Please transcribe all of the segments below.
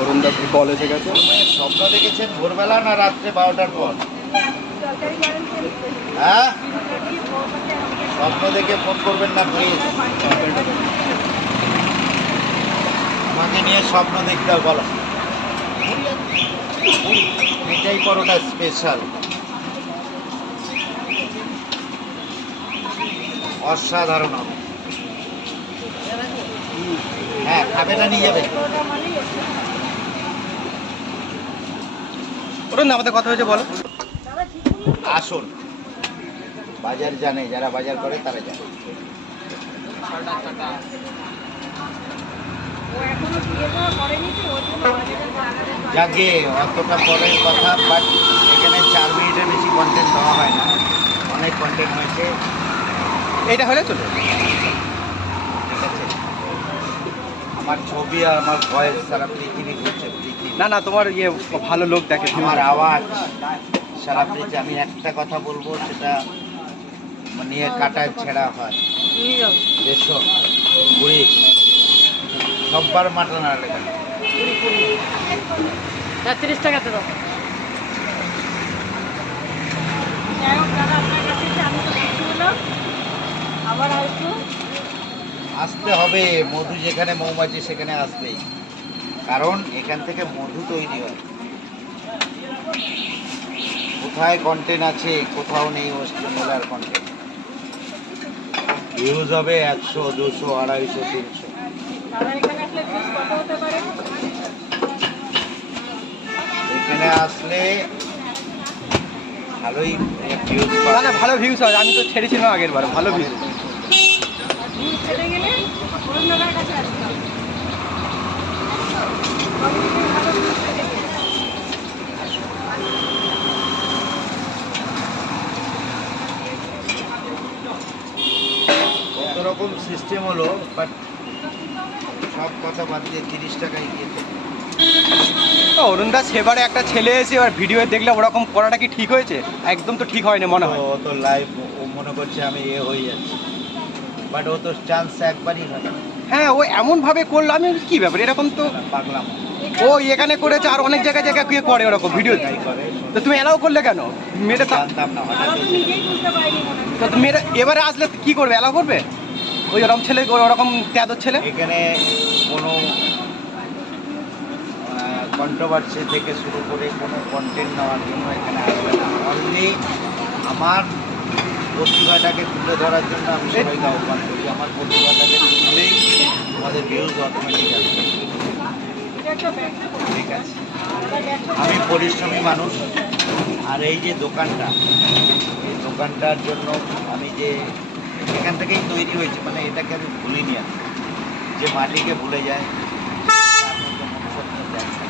অরুণদা call এসে গেছে। স্বপ্ন দেখেছেন ভোরবেলা না রাত্রে 12টার পর? হ্যাঁ, স্বপ্ন দেখে ফোন করবেন না প্লিজ। আমাকে নিয়ে স্বপ্ন দেখতে হবে, বলো। এটাই পরোটা স্পেশাল, অসাধারণ হবে। হ্যাঁ, খাবে না নিয়ে যাবে। অরুণদা আমাদের কথা হয়েছে, বলো। আসুন, বাজার জানে, যারা বাজার করে তারা জানে। যাকে অতটা পরের কথা, বাট এখানে 4 মিনিটের বেশি কন্টেন্ট দেওয়া হয় না, অনেক কন্টেন্ট হয়েছে। এইটা হলে চলো, ঠিক আছে। আমার ছবি আর আমার ভয়েস সারা পৃথিবী ঘুরছে, পৃথিবী। না না, তোমার ইয়ে ভালো লোক দেখে, আমার আওয়াজ সারা পৃথিবী। আমি একটা কথা বলবো, সেটা নিয়ে কাটায় ছেঁড়া হয়। 150 20 সববার মাটন আর লেখা 30 টাকাতে দাও। আবার আসবো, আসতে হবে। মধু যেখানে মৌমাছি সেখানে আসবেই, কারণ এখান থেকে মধু তৈরি হয়। কোথায় কন্টেন্ট আছে, কোথাও নেই ওয়েস্টার্ন কন্টেন্ট। ভিউজ হবে 100 200 250 300। দাদা এখানে আসলে ফিস কত হতে পারে? এখানে আসলে ভালোই ভিউজ না পাবে। না, ভালো ভিউজ হয়। আমি তো ছেড়েছিলাম আগের বার, ভালো ভিউজ। ভিউজ ছেড়ে গেলে অরুণদার কাছে আসতে হবে। কমিউনিটি ভালো ভিউজ ছেড়ে গেলে। কত রকম সিস্টেম হলো, বাট সব কথা বাদ দিয়ে 30 টাকায় গিয়ে অরুণদা সেবারে একটা ছেলে এসে এবার ভিডিও দেখলে ওরকম করাটা কি ঠিক হয়েছে? একদম তো ঠিক হয়নি মনে হয়। ও তো লাইভ, ও মনে করছে আমি হয়ে যাচ্ছি, বাট ও তো চান্স একবারই হয়। হ্যাঁ, ও এমন ভাবে করলো, আমি কি ব্যাপার এরকম তো। পাগলাম ও এখানে করেছে, আর অনেক জায়গায় জায়গায় কে করে ওরকম ভিডিও। তাই করে। তো তুমি এলাও করলে কেন? মেয়েটা জানতাম না, দাদা হঠাৎ তো নিজেই বুঝতে পারিনি মনে হয়। তো মেয়েটা এবারে আসলে কি করবে? এলাও করবে ওই ওরকম ছেলে, ওরকম তেদর ছেলে? এখানে কোনো কন্ট্রোভার্সি থেকে শুরু করে কোনো কন্টেন্ট নেওয়ার জন্য এখানে আসবে না। অনলি আমার প্রতিভাটাকে তুলে ধরার জন্য আমি সবাইকে আহ্বান করি। আমার প্রতিভাটাকে তুললেই আমাদের ভিউজ অটোমেটিক আসবে। এটা একটা ব্যবসা। ঠিক আছে, দাদা ব্যবসা আমি পরিশ্রমী মানুষ। আর এই যে দোকানটা, এই দোকানটার জন্য আমি যে এখান থেকেই তৈরি হয়েছে, মানে এটাকে আমি ভুলিনি। আমি যে মাটিকে ভুলে যায় তার মধ্যে মনুষ্যত্ব দেয় না।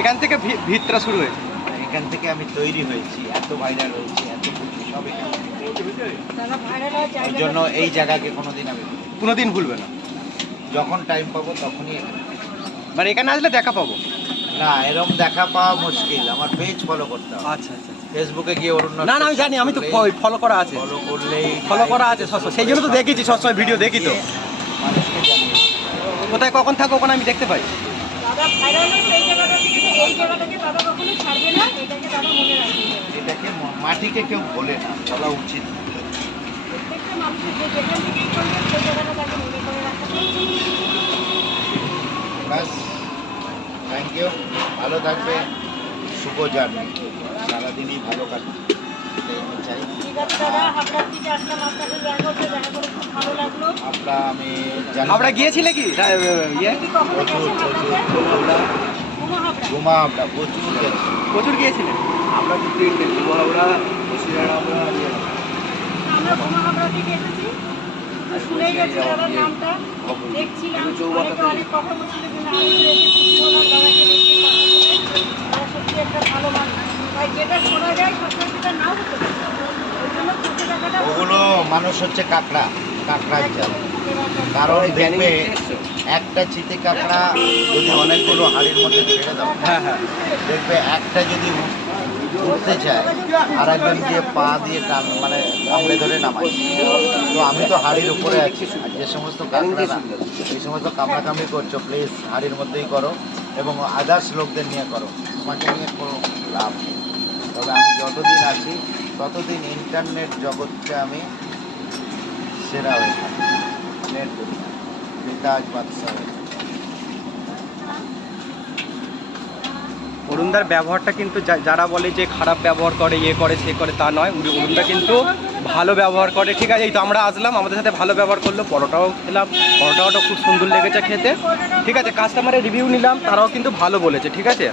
এখান থেকে ভিতটা শুরু হয়েছে। এখান থেকে আমি তৈরি হয়েছি, এত ভাইরাল হয়েছি, এত কিছু সব এখান থেকে। দাদা ভাইরাল হওয়ার ওই জায়গাটা জন্য এই জায়গাকে কোনোদিন আমি ভুলি না। কোনোদিন ভুলবে না, যখন টাইম পাবো তখনই এখানে। মানে এখানে আসলে দেখা পাবো। না, এরকম দেখা পাওয়া মুশকিল। আমার পেজ ফলো করতে হবে। আচ্ছা আচ্ছা। ফেসবুকে গিয়ে অরুণ না না, আমি জানি, আমি তো ফলো করা আছে, ফলো করলেই ফলো করা আছে সবসময়, সেই জন্য তো দেখেছি সবসময় ভিডিও দেখি তো। মানুষকে জানিয়ে কোথায় কখন থাকো ওখানে আমি দেখতে পাই। দাদা ভাইরাল হয়েছে এই জায়গাটাকে দাদা কখনো ছাড়বে না, এটাকে দাদা মনে রাখবে। এটাকে মাটিকে কেউ ভোলে না, বলা উচিত। প্রত্যেকটা মানুষের যে যেখান থেকে করবে সেই জায়গাটা তাকে মনে করে রাখা উচিত। ব্যাস, থ্যাংক ইউ। ভালো থাকবে, শুভ জার্নি, সারাদিনই ভালো কাটবে, এটাই আমি চাই। ঠিক আছে দাদা, আপনার দিকে আসলাম, আপনার সাথে দেখা করে খুব ভালো লাগলো। আমি জানি আমরা গিয়েছিলে কি ইয়ে? আপনি কি কখনো প্রচুর গেছেন প্রচুর হাবড়া? প্রচুর ঘুমা হাবড়া? ঘুমা আমরা প্রচুর গেছি। প্রচুর গিয়েছিলেন? আমরা কিন্তু আমরা বসিরহাট আমরা আমরা ঘুমা হাবড়া থেকে এসেছি, শুধু শুনে গেছি দাদার নামটা, দেখছিলাম অনেকে অনেক কথা বলছিল, কিন্তু আমি তো এসে খুশি হলাম দাদাকে দেখে কথা বলে। দাদা সত্যি একটা ভালো মানুষ, তাই যেটা শোনা যায় সবসময় সেটা নাও হতে পারে। ওই জন্য খুশি টাকাটা ওগুলো মানুষ হচ্ছে কাঁকড়া, কাঁকড়ার জাল। কারণ দেখবে একটা চিতে কাঁকড়া যদি অনেকগুলো হাড়ির মধ্যে ছেড়ে দাও, হ্যাঁ হ্যাঁ। দেখবে একটা যদি উঠতে চায় আর একজন দিয়ে পা দিয়ে টান মানে কামড়ে ধরে নামায়। তো আমি তো হাড়ির উপরে আছি। আর যে সমস্ত কাঁকড়ারা এই সমস্ত কামড়াকামড়ি করছো, প্লিজ হাড়ির মধ্যেই করো। এবং আদার্স লোকদের নিয়ে করো, তোমাকে নিয়ে কোনো লাভ নেই। তবে আমি যতদিন আছি ততদিন ইন্টারনেট জগৎটা আমি সেরা হয়ে থাকি। নেট দুনিয়া বিকাশ বাদশাহ। অরুণদার ব্যবহারটা কিন্তু যারা বলে যে খারাপ ব্যবহার করে, ইয়ে করে, সে করে, তা নয়। অরুণদা কিন্তু ভালো ব্যবহার করে। ঠিক আছে, এই তো আমরা আসলাম, আমাদের সাথে ভালো ব্যবহার করলো, পরোটাও খেলাম, পরোটাটা খুব সুন্দর লেগেছে খেতে। ঠিক আছে, কাস্টমারের রিভিউ নিলাম, তারাও কিন্তু ভালো বলেছে। ঠিক আছে।